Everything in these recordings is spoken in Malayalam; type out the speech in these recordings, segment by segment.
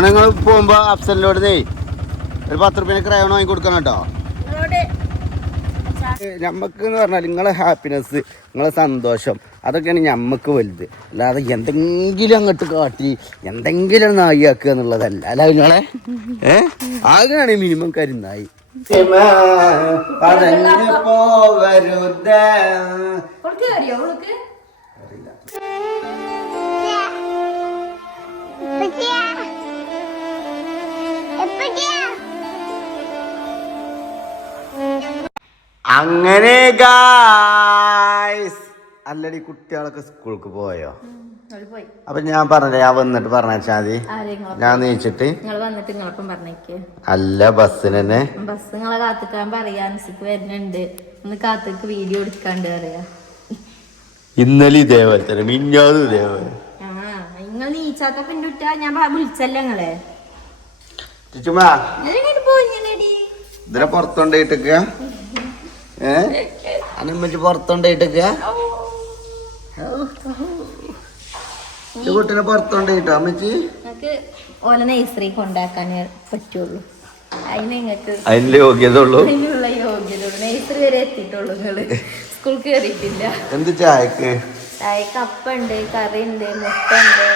അതുകൊണ്ട് നിങ്ങൾ പോകുമ്പോ അഫ്സലിനോട് ഒരു പത്ത് റുപ്യ ക്രയോൺ വാങ്ങി കൊടുക്കണം കേട്ടോ. നമ്മക്ക് നമുക്ക് എന്ന് പറഞ്ഞാൽ നിങ്ങളെ ഹാപ്പിനെസ് നിങ്ങളെ സന്തോഷം അതൊക്കെയാണ് ഞമ്മക്ക് വലുത്. അല്ലാതെ എന്തെങ്കിലും അങ്ങോട്ട് കാട്ടി എന്തെങ്കിലും നായിയാക്കുക എന്നുള്ളതല്ല. അല്ല നിങ്ങളെ ഏ? ആകെയാണ് മിനിമം കരുന്നായി പോവരുതേ. അവൾക്ക് അങ്ങനെ ഗായ്സ് അല്ലടി കുട്ടികളൊക്കെ സ്കൂൾക്ക് പോയോ? അപ്പൊ ഞാൻ പറഞ്ഞേ ഞാൻ വന്നിട്ട് പറഞ്ഞാ മതി. ഞാൻ നീച്ചിട്ട്. അല്ല ബസ്സിന് തന്നെ ബസ് നിങ്ങളെ കാത്തിക്കാൻ പറയാ വരുന്നുണ്ട്. ഒന്ന് കാത്തിക്ക് വീഡിയോ എടുക്കാണ്ട് പറയാ. ഇന്നലെ ഇതേപോലെ തന്നെ മിഞ്ഞാതും ഇതേപോലെ. നിങ്ങൾ നീച്ചാത്ത ഞാൻ വിളിച്ചല്ലേ നിങ്ങളെ? ചുമ്മാ ഇതിനെ പുറത്തോണ്ടിട്ടേക്ക ഏ? അനമ്മച്ച് പുറത്തോണ്ടിട്ടേക്ക ഈ കുട്ടീനെ പുറത്തോണ്ടിട്ടോ അമ്മച്ചി? ഓല നഴ്സറി കൊണ്ടാക്കാനേ പറ്റുള്ളൂ. അതിന് നിങ്ങൾക്ക് അതിന്റെ യോഗ്യത ഉള്ളൂ അതിനുള്ള യോഗ്യത നഴ്സറി വരെ എത്തിയിട്ടുള്ളൂ നിങ്ങൾ. സ്കൂൾ കയറിയിട്ടില്ല എന്ത് ചായക്ക്? കറി ഉണ്ട് മുട്ട ഉണ്ട്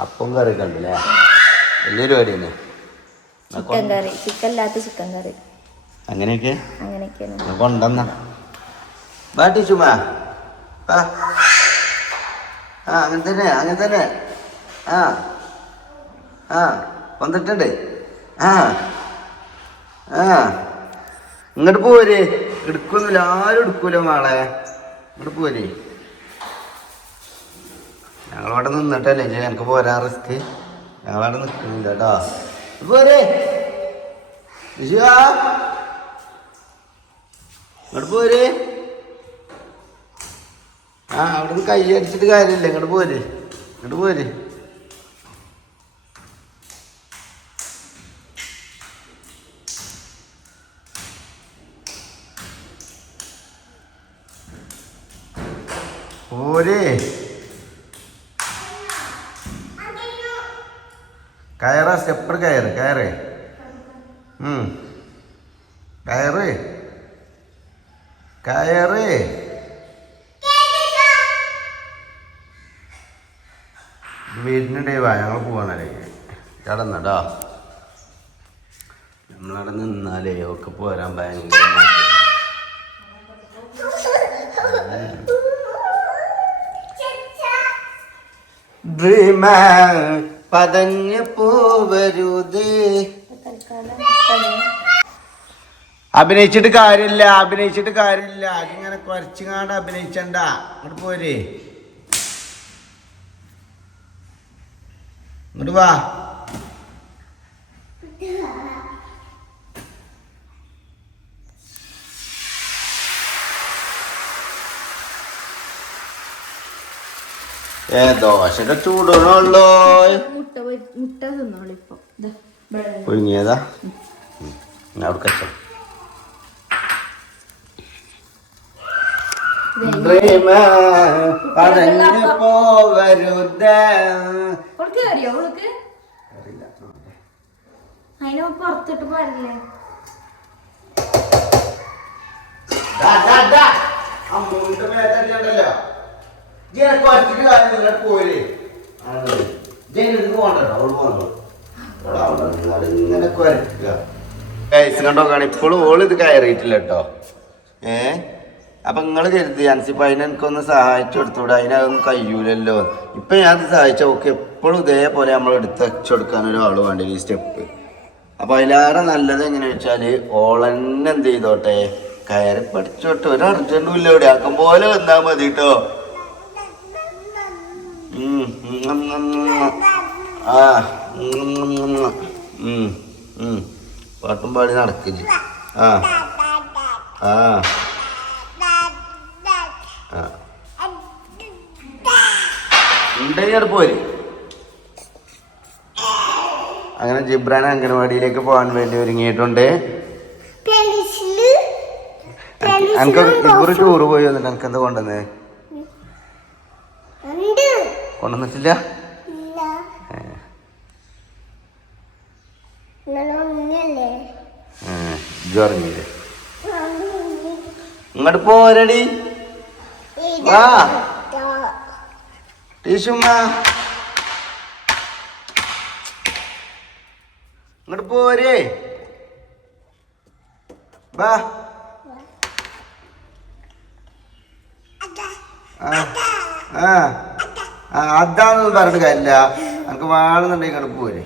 അപ്പം കറി കണ്ടല്ലേ വലിയ പരിപാടി തന്നെ ചിക്കൻ കറി ചിക്കൻ ഇല്ലാത്ത ചിക്കൻ കറി. അങ്ങനെയൊക്കെ? അങ്ങനെയൊക്കെയാണ്. ഞാൻ കൊണ്ടുവന്ന. ബാട്ടി ചുമ ആ അങ്ങനെ തന്നെ അങ്ങനെ തന്നെ. ആ ആ വന്നിട്ടുണ്ട്. ആ ആ. ഇങ്ങോട്ട് പോരെ. എടുക്കൊന്നുമില്ല ആരും എടുക്കൂല മാളെ. ഇങ്ങോട്ട് പോരെ. ഞങ്ങളവിടെ നിന്നിട്ടല്ലേ ഞങ്ങൾക്ക് പോരാ റിസ്ക് ഞങ്ങളവിടെ നിൽക്കുന്നില്ല കേട്ടോ പോരെ ഇങ്ങോട്ട് പോര്. ആ അവിടുന്ന് കൈ അടിച്ചിട്ട് കാര്യമില്ല. ഇങ്ങോട്ട് പോര്. ഇങ്ങോട്ട് പോര് കയറ സ്റ്റെപ്പർ കയറ് കയറ് ഉം. കയറ്. കയറ്. വീടിനുണ്ടേ വാ ഞങ്ങൾ പോവാണല്ലേ. കടന്നടാ നമ്മളവിടെ നിന്നാലേ ഒക്കെ പോരാൻ ഭയങ്കര. ഡ്രീമർ പതഞ്ഞു പോവരുതേ. അഭിനയിച്ചിട്ട് കാര്യമില്ല അഭിനയിച്ചിട്ട് കാര്യമില്ല. അതിങ്ങനെ കുറച്ചുങ്ങാണ്ട് അഭിനയിച്ചണ്ട. അങ്ങോട്ട് പോരെ. ഇങ്ങോട്ട് വാ. ഏ ദോശയുടെ ചൂടണല്ലോ മുട്ട മുട്ട തിന്നോളിപ്പോ. പുഴുങ്ങിയതാ അവിടെ കച്ചോ. പറഞ്ഞു പോവരുത്. അതിനെ പുറത്തിട്ട് ദാ. അമ്മൂന്റെ കാര്യം നിങ്ങളെ പോര്. അവൾ പോന്നു. അവിടെ നിന്നോട് ഇങ്ങനെ കണ്ടോ കാണി ഇപ്പോഴും ഓൾ ഇത് കയറിയിട്ടില്ല കേട്ടോ. ഏ? അപ്പൊ നിങ്ങൾ കരുതി അൻസിപ്പ അതിനെ എനിക്കൊന്ന് സഹായിച്ചു കൊടുത്തൂടെ. അതിനതൊന്നും കഴിയൂലല്ലോ ഇപ്പൊ ഞാൻ സഹായിച്ച ഓക്കെ എപ്പോഴും ഇതേപോലെ നമ്മൾ എടുത്ത് വെച്ചെടുക്കാൻ ഒരാൾ വേണ്ടി ഈ സ്റ്റെപ്പ്. അപ്പൊ അതിലേറെ നല്ലത് എങ്ങനെ വെച്ചാൽ ഓളന്നെ എന്ത് ചെയ്തോട്ടെ? കയറി പഠിച്ചോട്ടെ ഒരു അർജന്റും ഇല്ല ഇവിടെ. ആക്കം പോലെ വന്നാ മതി കേട്ടോ. ആ. പാട്ടും പാടി നടക്കില്ല? ആ. ആ. ഉണ്ടെങ്കിൽ പോര്. അങ്ങനെ ജിബ്രാൻ അംഗനവാടിയിലേക്ക് പോകാൻ വേണ്ടി ഒരുങ്ങിയിട്ടുണ്ട്. എനിക്ക് ടൂറ് പോയി വന്നിട്ട് എനിക്ക് എന്താ കൊണ്ടുവന്നേ? കൊണ്ടുവന്നിട്ടില്ല? ഇജ്ജ് ഉറങ്ങിയില്ലേ ഇങ്ങോട്ട് പോരടി. വാ. ടീഷുമ്മ. ഇങ്ങോട്ട് പോരേ. വാ. ആ ആ അതാന്ന് പറഞ്ഞിട്ട് കാര്യമില്ല. നമുക്ക് വാഴുന്നുണ്ടെങ്കിൽ ഇങ്ങോട്ട് പോരെ.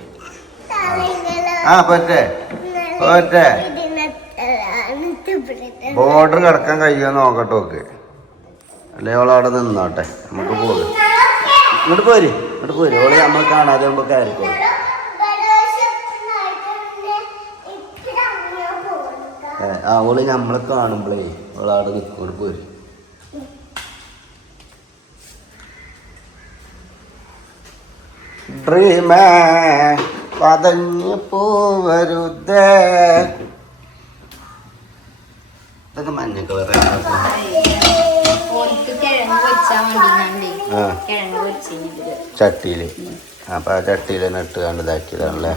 ആ പോറ്റേ പോറ്റേ ബോർഡർ കിടക്കാൻ കഴിയുക നോക്കട്ടെ ഓക്കെ. അല്ലേ ഓൾ അവിടെ നിന്നോട്ടെ. നമുക്ക് പോകും ഇങ്ങോട്ട് പോര് ഇങ്ങോട്ട് പോര്. ഓൾ നമ്മൾ കാണാതെ നമുക്ക് കയറിക്കോ ഏ, ആ ഓൾ നമ്മളെ കാണുമ്പോഴേ ഓളവിടെ നിൽക്കും ഇങ്ങോട്ട് പോര്. ഡ്രീമേ പതഞ്ഞു പോവരുതേ ഇതൊക്കെ മഞ്ഞ കളറാണ് ചട്ടിയിൽ. അപ്പൊ ആ. ചട്ടിയിൽ ചട്ടിയിൽ നട്ട് കണ്ട് ഇതാക്കിയതാണല്ലേ?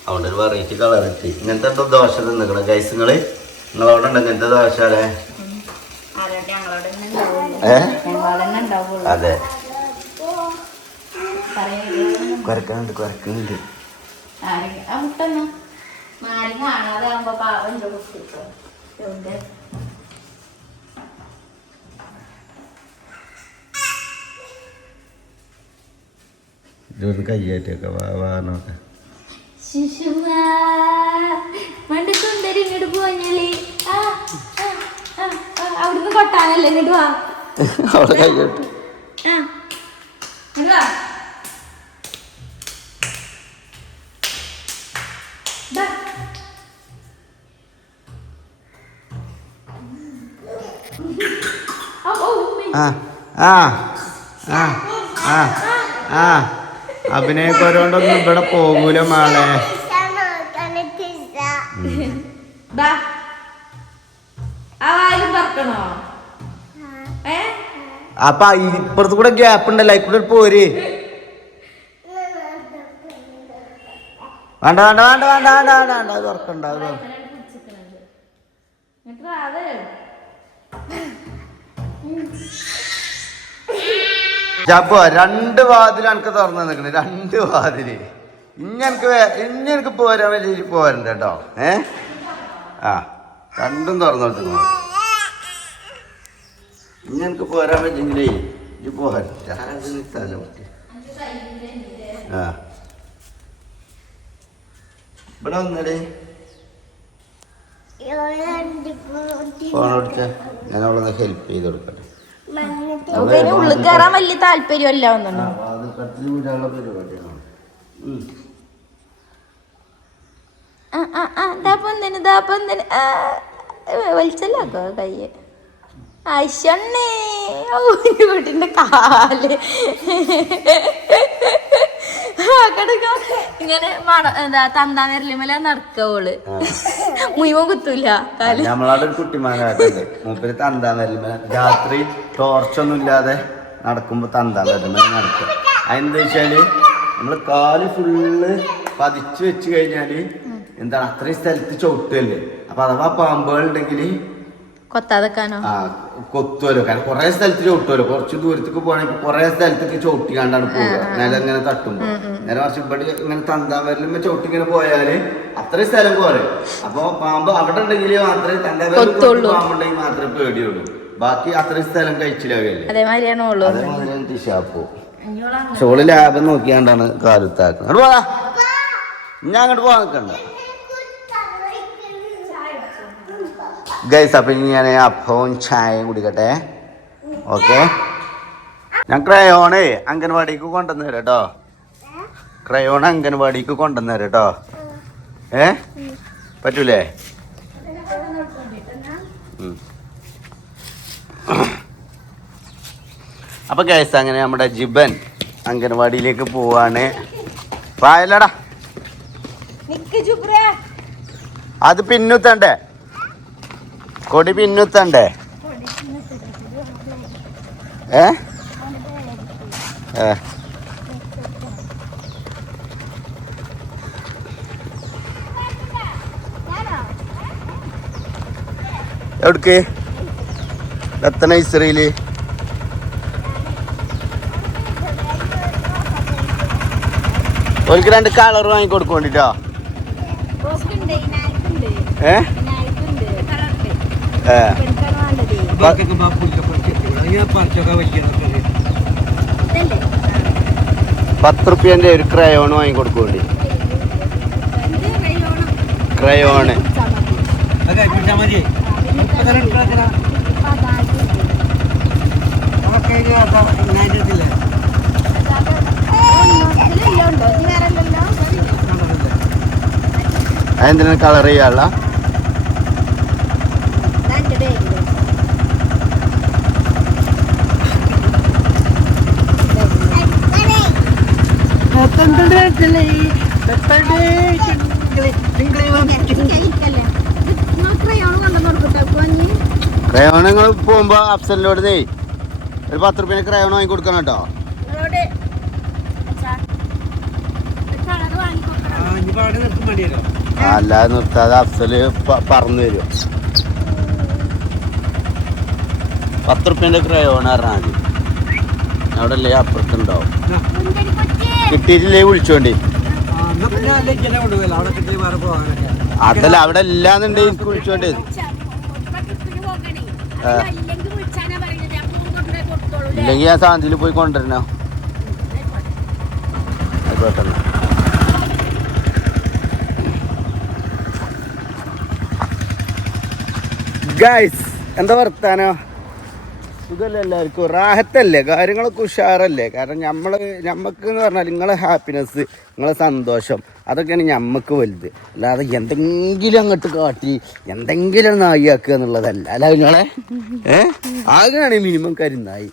അതുകൊണ്ട് ഒരു വെറൈറ്റി കളർ എത്തി ഇങ്ങനത്തെ എന്തോ ദോശ തിന്നിക്കണം? ഗൈസ് നിങ്ങൾ നിങ്ങളവിടെ ഉണ്ട് ഇങ്ങനത്തെ ദോശ അല്ലേ ഏ? അതെ. കുരക്കുന്നുണ്ട് കുരക്കുന്നുണ്ട് പാവം ചോദിച്ചിട്ടോ ഇതൊരു കയ്യേറ്റൊക്കെ വാ വാ നോക്കെ ശിശുമാ പണ്ട് സുന്ദരി ഇങ്ങോട്ട് പോഞ്ഞാലേ ആ ആ, ആ, ആ, അവിടുന്ന് കൊട്ടാനല്ലേ ഇങ്ങോട്ട് വാ. അവിടെ ഓ, ആ ആ ആ ആ ആ. അഭിനയക്കൊരോണ്ടൊന്നും ഇവിടെ പോകൂല മാളെ. അപ്പൊ ഇപ്പുറത്ത് കൂടെ ഗ്യാപ്പ് ഉണ്ടല്ലോ ഇക്കൂടെ പോര്. വേണ്ട വേണ്ട വേണ്ട വേണ്ട വേണ്ട വേണ്ട വേണ്ട അത് തുറക്കണ്ട അത് ജപ്പോ രണ്ട് വാതിൽ എനിക്ക് തുറന്നു നിൽക്കണേ രണ്ട് വാതിൽ. ഇനി എനിക്ക് വേ- ഇനി എനിക്ക് പോരാൻ വേണ്ടി പോരണ്ട കേട്ടോ. ഏ? ആ രണ്ടും തുറന്നു കൊടുത്തു ഇനി എനിക്ക് പോരാൻ പറ്റെങ്കിലേ ഇത് പോരാ സ്ഥലം ആ. ഇവിടെ വന്നടേ. ഫോൺ കൊടുത്ത ഞാൻ അവളൊന്ന് ഹെൽപ്പ് ചെയ്ത് കൊടുക്കട്ടെ. നമുക്ക് ഇനി ഉള്ളിൽ കയറാൻ വലിയ താല്പര്യമല്ല ഒന്നും അത് കട്ടിൽ വീടാനുള്ള പരിപാടിയാണ്. വലിച്ചല്ലാക്കോ കയ്യ് അശ്വണ്ണേ വീട്ടിന്റെ കാൽ. ഇങ്ങനെ മണ എന്താ തന്താ വിരലിമല നടക്കവൾ ആ. മുഴുവൻ കുത്തൂല. നമ്മളവിടെ ഒരു കുട്ടിമാനായിട്ടുണ്ട് മൂപ്പര് തന്താ വരലുമേ രാത്രി ടോർച്ചൊന്നും ഇല്ലാതെ നടക്കുമ്പോ തന്താ വരലുമേ നടക്കും. അതെന്താ വെച്ചാൽ നമ്മൾ കാൽ ഫുള്ള് പതിച്ചു വെച്ച് കഴിഞ്ഞാൽ എന്താണ്? അത്രയും സ്ഥലത്ത് ചവിട്ടല്ലേ? അപ്പൊ അഥവാ പാമ്പുകൾ ഉണ്ടെങ്കിൽ കൊത്താതെക്കാനോ? ആ കൊത്തുമല്ലോ കാരണം കുറെ സ്ഥലത്ത് ചവിട്ടുമല്ലോ കുറച്ച് ദൂരത്തേക്ക് പോകണമെങ്കിൽ കുറെ സ്ഥലത്തേക്ക് ചവിട്ടി കണ്ടാണ് പോവുക. നിലം ഇങ്ങനെ തട്ടുമ്പോ. നേരെ കുറച്ച് ഇവിടെ ഇങ്ങനെ തന്താൻ വരലുമ്പോ ചവിട്ടി ഇങ്ങനെ പോയാൽ അത്രയും സ്ഥലം പോരെ. അപ്പൊ പാമ്പ് അവിടെ ഉണ്ടെങ്കിൽ മാത്രമേ തന്റെ. പാമ്പുണ്ടെങ്കിൽ മാത്രമേ പേടിയുള്ളൂ. ബാക്കി അത്രയും സ്ഥലം അതേമാതിരിയാണ് ടിഷാപ്പു ചോൾ ലാഭം നോക്കിയാണ്ടാണ് കാലുത്താക്കുന്നത് അങ്ങോട്ട് ഞാൻ അങ്ങോട്ട് പോകാൻ നിൽക്കണ്ട ഗൈസ് അപ്പൊ ഇനി ഞാൻ അപ്പവും ചായയും കുടിക്കട്ടെ. ഓക്കെ ഞാൻ ക്രയോണേ അംഗൻവാടിക്ക് കൊണ്ടുവന്നു തരാം കേട്ടോ ക്രയോൺ അംഗൻവാടിക്ക് കൊണ്ടുവന്നു തരാം കേട്ടോ ഏ? പറ്റൂലേ. അപ്പൊ ഗൈസ് അങ്ങനെ നമ്മുടെ ജിബൻ അംഗൻവാടിയിലേക്ക് പോവാണ്. പായലടാ അത് പിന്നുത്തണ്ടേ. കൊടി പിന്നുത്തണ്ടേ? ഏ? ഏ. എവിടക്ക്? എത്ര ഇസ്രയിൽ ഓൽക്ക് രണ്ട് കളർ വാങ്ങി കൊടുക്കോണ്ടിട്ടോ ഏ? പത്ത് റുപ്യന്റെ ഒരു ക്രയോൺ വാങ്ങി കൊടുക്കോണ്ടി ക്രയോണ്? അതെന്തിനാ കളർ ചെയ്യാനുള്ള ക്രയോൺ നിങ്ങൾ പോകുമ്പോ അഫ്സലിനോട് ദേ ഒരു പത്ത് റുപ്യ ക്രയോൺ വാങ്ങി കൊടുക്കണം കേട്ടോ. അല്ലാതെ നിർത്താതെ അഫ്സൽ പറന്നു വരും പത്ത് റുപ്യന്റെ ക്രയോൺ പറഞ്ഞാൽ മതി. അവിടെ അല്ലേ അപ്പുറത്തുണ്ടാവും കിട്ടിയിട്ടില്ലേ വിളിച്ചോണ്ടി. അതല്ല അവിടെ ഇല്ലാന്നുണ്ട് എനിക്ക് വിളിച്ചോണ്ടേ. ഇല്ലെങ്കിൽ ഞാൻ സാന്തിയിൽ പോയി കൊണ്ടുവരണോ? ആയിക്കോട്ടെ. ഗൈസ് എന്താ വർത്താനോ? സുഖമല്ലേ എല്ലാവർക്കും? റാഹത്തല്ലേ? കാര്യങ്ങളൊക്കെ ഉഷാറല്ലേ? കാരണം നമ്മൾ നമുക്ക് എന്ന് പറഞ്ഞാൽ നിങ്ങളെ ഹാപ്പിനെസ് നിങ്ങളെ സന്തോഷം അതൊക്കെയാണ് ഞമ്മക്ക് വലുത്. അല്ലാതെ എന്തെങ്കിലും അങ്ങോട്ട് കാട്ടി എന്തെങ്കിലും നായിയാക്കുക എന്നുള്ളതല്ല. അല്ല നിങ്ങളെ ഏ? ആകെയാണ് മിനിമം കരുന്നായി.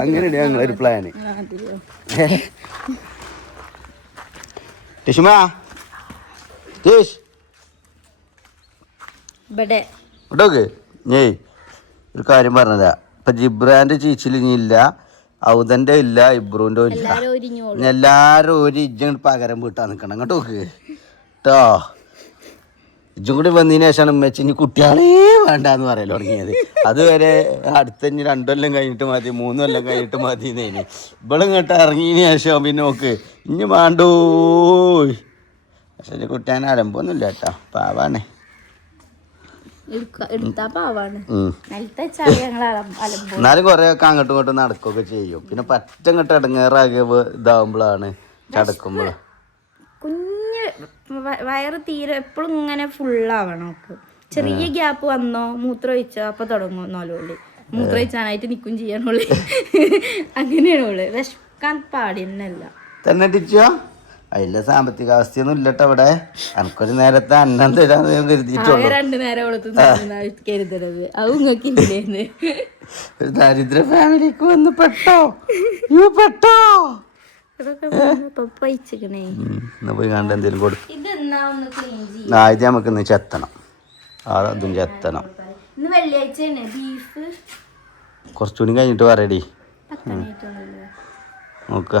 അങ്ങനെയാണ് ഞങ്ങളൊരു പ്ലാന് ടിഷുമാ ടീഷ് ഇവിടെ. ഒരു കാര്യം പറഞ്ഞതാ. ഇപ്പൊ ജിബ്രാന്റെ ചീച്ചിൽ ഇനി ഇല്ല ഔദന്റെ ഇല്ല ഇബ്രുവിന്റെ ഇല്ല. എല്ലാരും ഒരു ഇജ്ജ് പകരം വീട്ടാ നിക്കണം. അങ്ങോട്ട് നോക്ക്. കേട്ടോ ഇജ്ജും കൂടി വന്നതിന് ശേഷമാണ് ഉമ്മച്ചി ഇനി കുട്ടികളെ വേണ്ടാന്ന് പറയാൻ തുടങ്ങിയത്. അതുവരെ അടുത്ത ഇനി രണ്ടൊല്ലം കഴിഞ്ഞിട്ട് മതി മൂന്ന് കൊല്ലം കഴിഞ്ഞിട്ട് മതി എന്നതിന് ഇവളും ഇങ്ങോട്ട് ഇറങ്ങിയതിന് ശേഷം പിന്നെ നോക്ക്. ഇനി വേണ്ടോ പക്ഷെ കുട്ടിയാൻ അലമ്പൊന്നുമില്ല കേട്ടോ പാവാണേ. എന്നാലും കൊറേ ഒക്കെ അങ്ങോട്ടും ഇങ്ങോട്ടും നടക്കുകയൊക്കെ ചെയ്യും. പിന്നെ പറ്റങ്ങോട്ട് ഇടങ്ങേറാകെ ഇതാവുമ്പോഴാണ് ചടക്കുമ്പോൾ കുഞ്ഞ് വയറ് തീരെ എപ്പോഴും ഇങ്ങനെ ഫുള്ളാവണം ചെറിയ ഗ്യാപ്പ് വന്നോ മൂത്രം ഒഴിച്ചോ അപ്പൊ തുടങ്ങും നോലോളി മൂത്രം ഒഴിച്ചാനായിട്ട് നിക്കും ചെയ്യാനുള്ളു അങ്ങനെയാണ് ഉള്ളു വിശക്കാൻ പാടിയെന്നല്ല തന്നെ ടീച്ചോ അതിലെ സാമ്പത്തിക അവസ്ഥയൊന്നും ഇല്ലട്ടോ അവിടെ എനിക്കൊരു നേരത്തെ അന്നം തരാന്ന് ഞാൻ കരുതിയിട്ടുള്ളൂ. രണ്ടു നേരം അവളത്ത് കരുതരുത് അത് നിങ്ങൾക്ക് ഇല്ലേന്ന്. ഒരു ദരിദ്ര ഫാമിലിക്ക് വന്ന് പെട്ടോ? യു പെട്ടോ? പോയി കണ്ട് എന്തേലും കൊടുക്കും ഇത് ഒന്ന് ക്ലീൻ ചെയ്യും. ആ ഇത് നമുക്ക് ഇന്ന് ചെത്തണം. ആ അതും ചെത്തണം. കുറച്ചുകൂടി കഴിഞ്ഞിട്ട് പറയടി. നോക്ക.